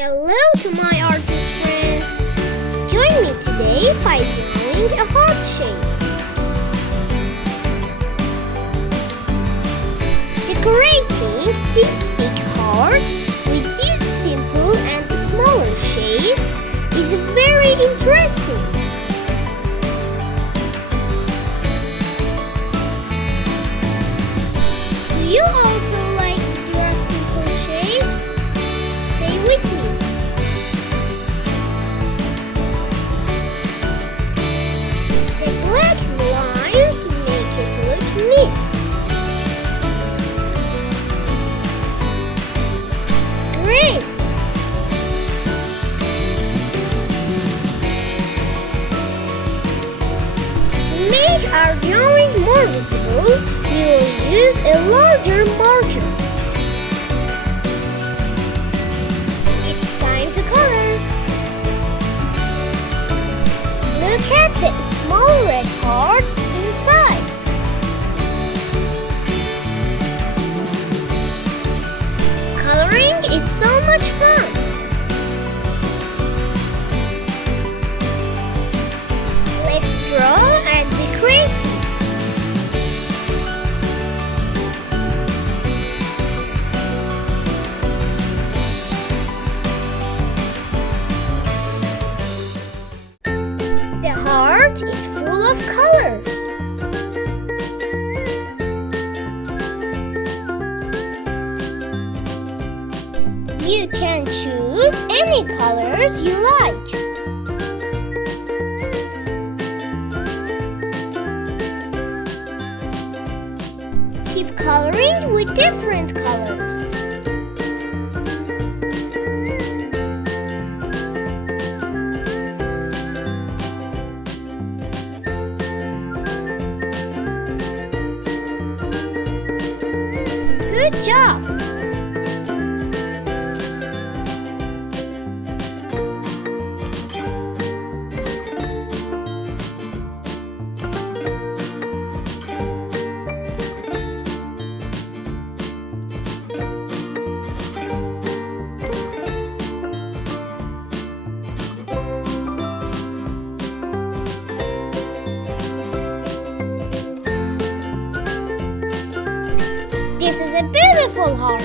Hello to my artist friends! Join me today by drawing a heart shape. Decorating this big heart with these simple and smaller shapes is very interesting. Do you also like to draw simple shapes? Stay with me. The black lines make it look neat. Great! To make our drawing more visible, we will use a larger marker. It's time to color. Look at the small red hearts inside. Coloring is so much fun. Let's draw and be creative. The heart is full of colors. You can choose any colors you like. Keep coloring with different colors. Good job! This is a beautiful heart.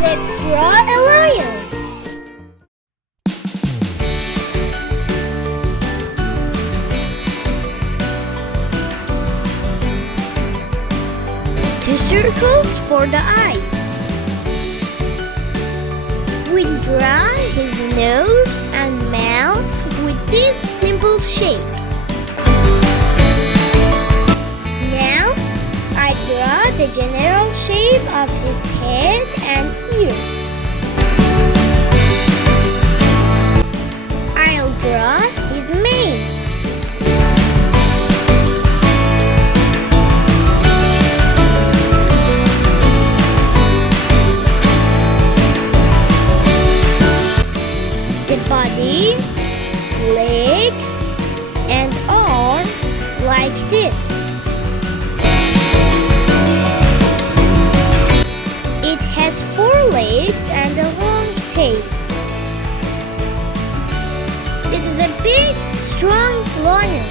Let's draw a lion. Two circles for the eyes. We draw his nose and mouth with these simple shapes. Now I draw the general shape of his head and ears. I'll draw his mane. The body, legs, and arms like this. It has 4 legs and a long tail. This is a big, strong lion.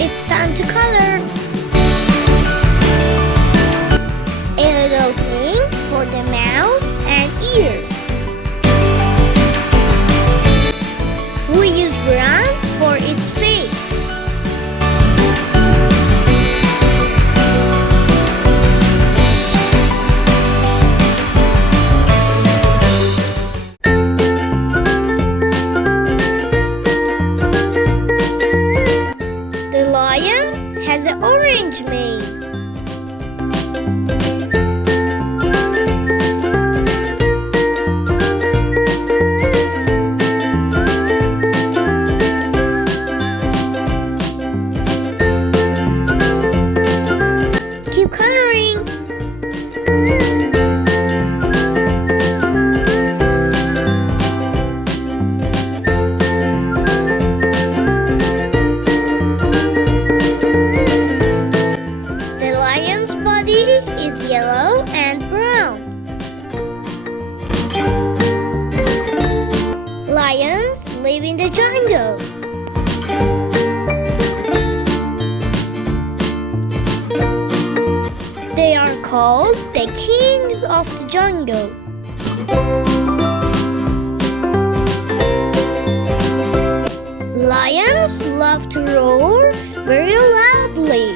It's time to color. A little pink for the mouth and ears. We use brown for its face. The lion has an orange mane. Keep coloring. called the kings of the jungle. Lions love to roar very loudly.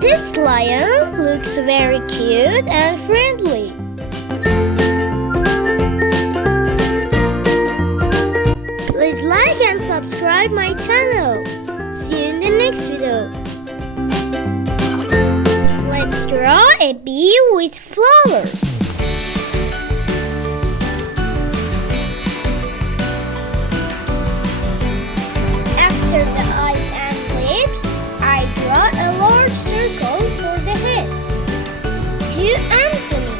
This lion looks very cute and friendly. Please like and subscribe my channel. See you in the next video. Let's draw a bee with flowers. After the eyes and lips, I draw a large circle for the head. To Anthony.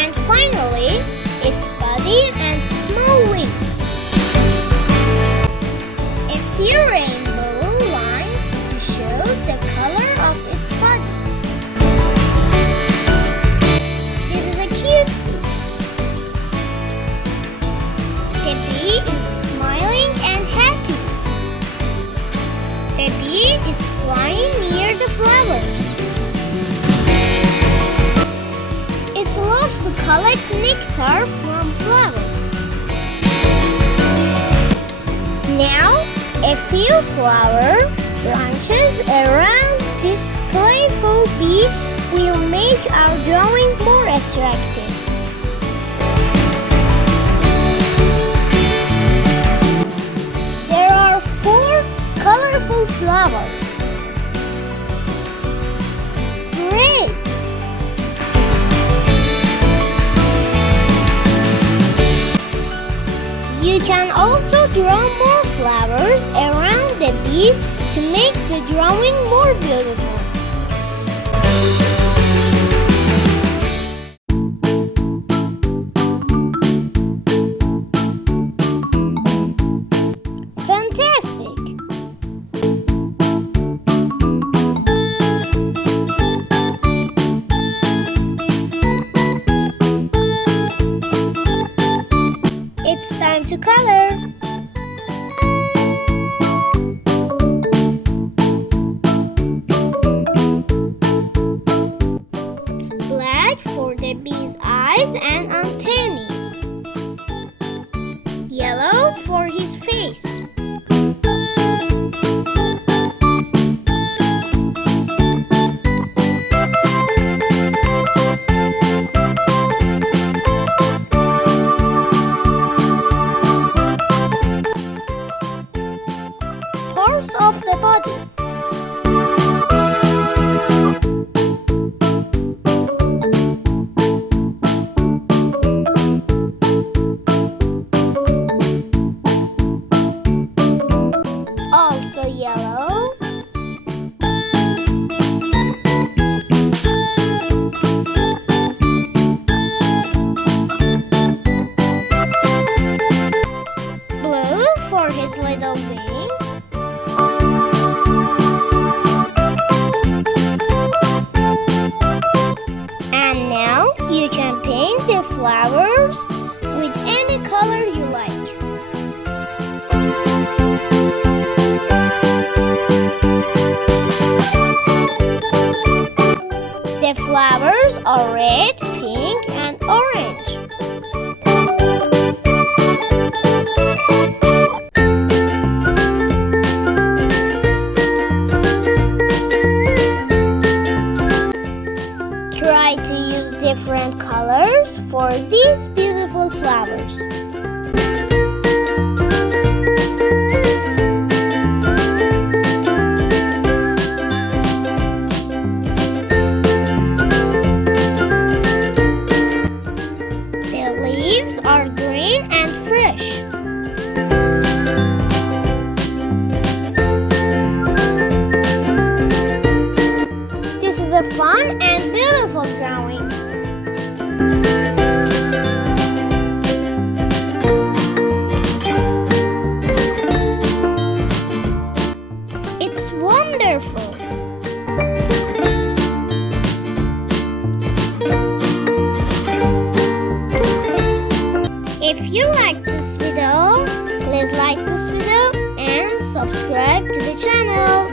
And finally, its body and small wings. A few rainbow lines to show the color of its body. This is a cute bee. The bee is smiling and happy. The bee is flying near the flowers. It loves to collect nectar from flowers. Now, a few flower branches around this playful bee will make our drawing more attractive. There are 4 colorful flowers. Great! You can also draw more flowers around the bee to make the drawing more beautiful. Fantastic! It's time to color. Black for the bee's eyes and antennae. Yellow for his face. Parts of the body. Also yellow. Blue for his little wings. And now you can paint the flowers with any color you like. The flowers are red, pink, and orange. Try to use different colors for these beautiful flowers. The leaves are green and fresh. This is a fun and beautiful drawing. It's wonderful. If you like this video, please like this video and subscribe. subscribe to the channel.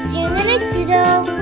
See you in the next video.